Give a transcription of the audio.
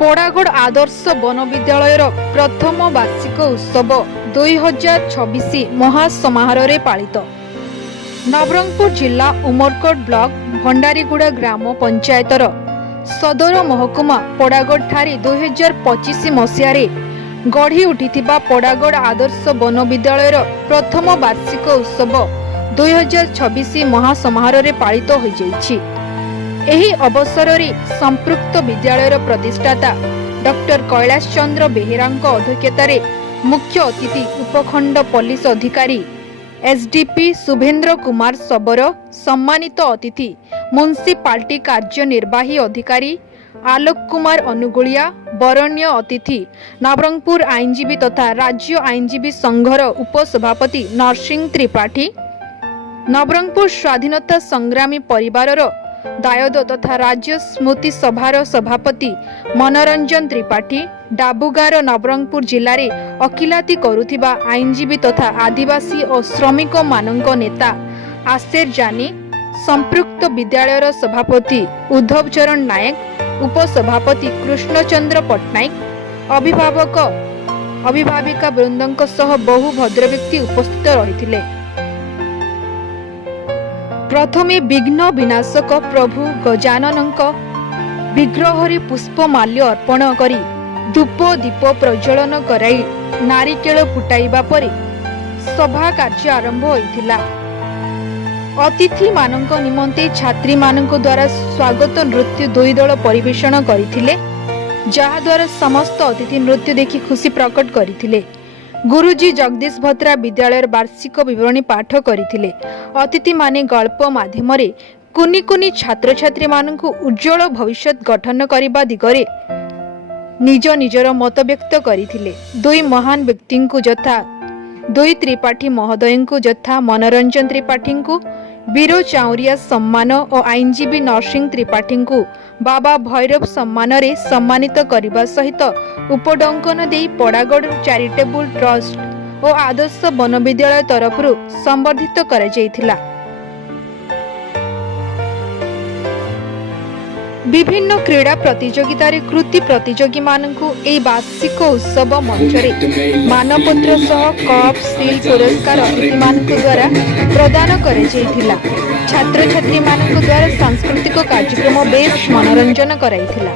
पोड़ागढ़ आदर्श one विद्यालय प्रथम वार्षिक उत्सव 2026 महासमारोह पालित। नवरंगपुर जिला उमरकोट ब्लॉक भंडारीगुड़ा ग्राम पंचायतर सदर महकुमा पोड़ागढ़ ठारी 2025 मसीह गढ़ी उठिथिबा पोड़ागढ़ आदर्श वन विद्यालय प्रथम वार्षिक उत्सव 2026 महासमारोह पालित हो जाइछि। एही अवसर में संपृक्त विद्यालय प्रतिष्ठाता डॉक्टर कैलाश चंद्र बेहेरा अध्यक्षतार मुख्य अतिथि उपखंड पुलिस अधिकारी एसडीपी शुभेन्द्र कुमार सबर, सम्मानित अतिथि म्युनिसिपालिटी कार्यनिर्वाही अधिकारी आलोक कुमार अनुगुलिया, बरण्य अतिथि नवरंगपुर आईनजीवी तथा राज्य आईनजीवी संघर उपसभापति नरसिंह त्रिपाठी, नवरंगपुर स्वाधीनता संग्रामी परिवारर दायद तथा राज्य स्मृति सभार सभापति मनोरंजन त्रिपाठी, डाबुगार नवरंगपुर जिले में अकिलाती करुथिबा आईनजीवी तथा आदिवासी और श्रमिक मानक नेता आसेर जानी, संपृक्त विद्यालयर सभापति उद्धव चरण नायक, उपसभापति कृष्णचंद्र पट्टनायक, अभिभावक अभिभाविका वृंदों सह बहु भद्र व्यक्ति उपस्थित रहिथिले। प्रथमे विघ्न विनाशक प्रभु गजाननक विग्रह पुष्पमाल्य अर्पण करी धूप दीप प्रज्वलन कराई नारिकेल फुटाइबा परे सभा कार्य आरंभ होइथिला। अतिथि मानक निमंते छात्री मानक द्वारा स्वागत नृत्य दुई दल परिवेषण करथिले, जहा द्वारा समस्त अतिथि नृत्य देखि खुशी प्रकट करथिले। गुरुजी जगदीश भत्रा विद्यालय वार्षिक विवरणी पाठ करथिले। अतिथि माने गल्प माध्यम कुनी कुनी छात्र छात्री मानक उज्जवल भविष्य गठन करने दिगरे निज निजर मत व्यक्त करथिले। दुई महान व्यक्ति को यथा दुई त्रिपाठी महोदय को यथा मनोरंजन त्रिपाठी को वीर चाउरिया सम्मान और आईनजीवी नरसिंह त्रिपाठी को बाबा भैरव सम्मान रे सम्मानित करने सहित उपडंकन दे पोड़ागढ़ चैरिटेबल ट्रस्ट और आदर्श वन विद्यालय तरफ संबर्धित करा जायथिला। विभिन्न क्रीड़ा प्रतियोगितार कृति प्रतियोगी मानकु ए वार्षिक उत्सव मंचरे मानपत्र सह कप सील पुरस्कार अतिथि मानकु द्वारा प्रदान करा जायथिला। छात्र छात्री मानकु द्वारा सांस्कृतिक कार्यक्रम बेस मनोरंजन कराइथिला।